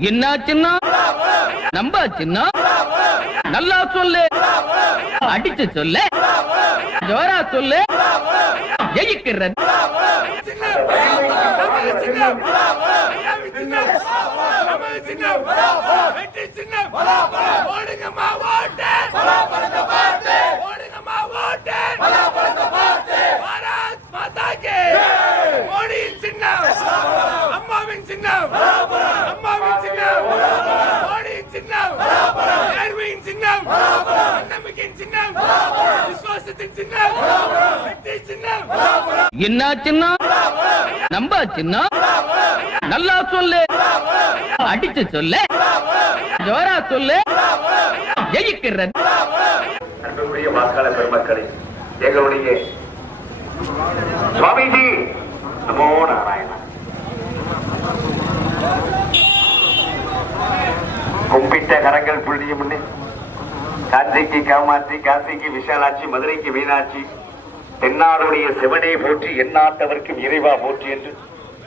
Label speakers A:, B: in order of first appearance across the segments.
A: என்ன சின்ன நம்ப சின்ன நல்லா சொல்லு. அடிச்சு சொல்லு. ஜோரா சொல்லு. ஜெயிக்கிறது.
B: அம்மாவின் சின்னம் அம்மாவின் சின்னம் மோடியின் சின்னம் நேர்மையின் சின்னம் நம்பிக்கையின் சின்னம் விசுவாசத்தின் சின்னம் வெற்றி சின்னம்
A: என்ன சின்ன? நம்ப சின்ன? நல்லா சொல்லு. அடிச்சு சொல்லு. ஜோரா சொல்லு. ஜெயிக்கிறது.
C: அன்புக்குரிய வாக்காளர் பெருமக்களே எங்களுடைய சுவாமிஜி நமோ நாராயணா. கும்பிட்ட கரங்கள் புள்ளியும் காஞ்சிக்கு காமாட்சி காசிக்கு விஷாலாட்சி மதுரைக்கு மீனாட்சி தென்னாடுடைய சிவனே போற்றி எந்நாட்டவர்க்கும் இறைவா போற்றி என்று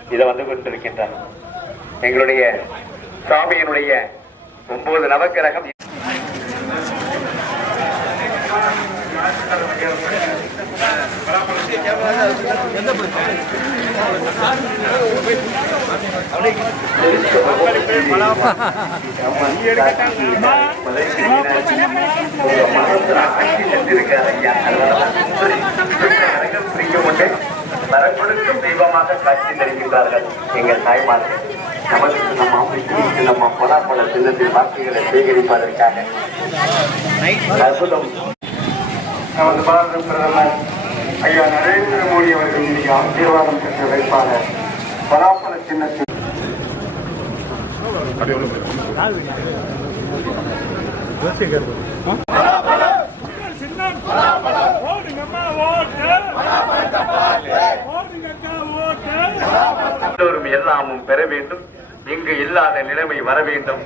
C: இதை வந்து கொண்டிருக்கின்றார். எங்களுடைய சாமியினுடைய ஒன்பது நவக்கிரகம். காட்சி தருகின்றார்கள். எங்கள் தாய்மார்கள் நமக்கு நம்ம அமைச்சருக்கு நம்ம பலாப்பழ சின்னத்தில் வாக்குகளை சேகரிப்பதற்காக. அற்புதம் நமது பாரத பிரதமர் ஐயா நரேந்திர மோடி அவர்களுடைய ஆசீர்வாதம் பெற்ற வேட்பாளர் பலாப்பழ சின்னத்தில் எல்லோரும் எல்லாமும் பெற வேண்டும். இங்கு இல்லாத நிலைமை வர வேண்டும்.